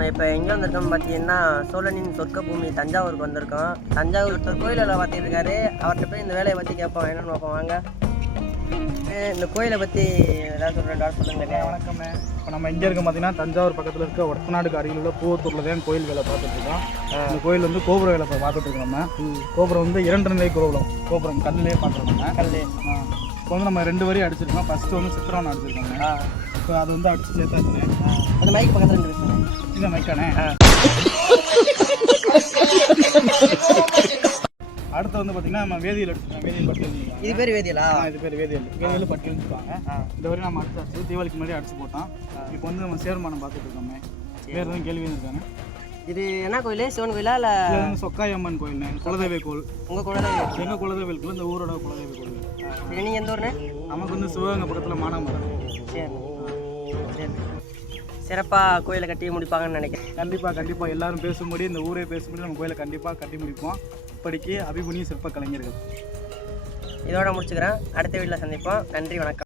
நம்ம இப்போ எங்கே வந்திருக்கோம் பார்த்தீங்கன்னா சோழனின் சொர்க்க பூமி தஞ்சாவூருக்கு வந்திருக்கோம். தஞ்சாவூர் கோயிலில் பார்த்துட்டு இருக்காரு. அவர்கிட்ட போய் இந்த வேலையை பற்றி கேட்போம். என்னென்னு பார்ப்போம் வாங்க. இந்த கோயிலை பற்றி ஏதாவது சொல்லுங்க. வணக்கம்ண்ணே. இப்போ நம்ம எங்கே இருக்கோம் பார்த்தீங்கன்னா தஞ்சாவூர் பக்கத்தில் இருக்க ஒடத்தநாடுக்கு அருகில் உள்ள பூவத்தூரில் தான் கோயில் வேலை பார்த்துட்ருக்கோம். இந்த கோயில் வந்து கோபுர வேலை பார்த்துட்ருக்கோம். நம்ம கோபுரம் வந்து 2 நிலை கோபுரம் கல்லே பார்க்குறோம். நம்ம கல்லே இப்போ வந்து நம்ம 2 வரி அடிச்சிருக்கோம். ஃபஸ்ட்டு வந்து சித்திரவனை அடிச்சிருக்கோங்க. இப்போ அது வந்து அடிச்சு சேர்த்தாச்சுங்க. அந்த மைக் பக்கத்தில் இருக்கு. இந்த மைக்கானே. அடுத்து வந்து பார்த்தீங்கன்னா நம்ம வேதியியல் எடுத்துக்கோங்க. வேதியியல் பட்டியல். இது பேர் வேதியலா? இது பேர் வேதியியல் பட்டியல் சொல்லுவாங்க. இந்த வரையும் நம்ம அடிச்சாச்சு. தீபாவளிக்கு முன்னாடி அடிச்சு போட்டோம். இப்போ வந்து நம்ம சேர்மானம் பார்த்துட்டு இருக்கோமே. வேறு எதுவும் கேள்வி இருக்காங்க? இது என்ன கோயில்? சிவன் கோயிலா இல்லை சொக்காயம்மன் கோயில்? குலதெய்வ கோயில். உங்கள் குலதெய்வம்? எங்கள் குலதெய்வத்தில் இந்த ஊரோட குலதெய்வ கோயில். நீங்கள் எந்த ஊர்னே? நமக்கு வந்து சிவகங்கை பக்கத்தில் மானாமரம். சரி சரி. சிறப்பாக கோயிலை கட்டி முடிப்பாங்கன்னு நினைக்கிறேன். கண்டிப்பாக எல்லாரும் பேசும்படி, இந்த ஊரே பேசும்படி நம்ம கோயிலை கண்டிப்பாக கட்டி முடிப்போம். இப்படிக்கு அபிபுனிய சிற்ப கலைஞர்கள். இதோட முடிச்சுக்கிறேன். அடுத்த வீட்டில் சந்திப்போம். நன்றி, வணக்கம்.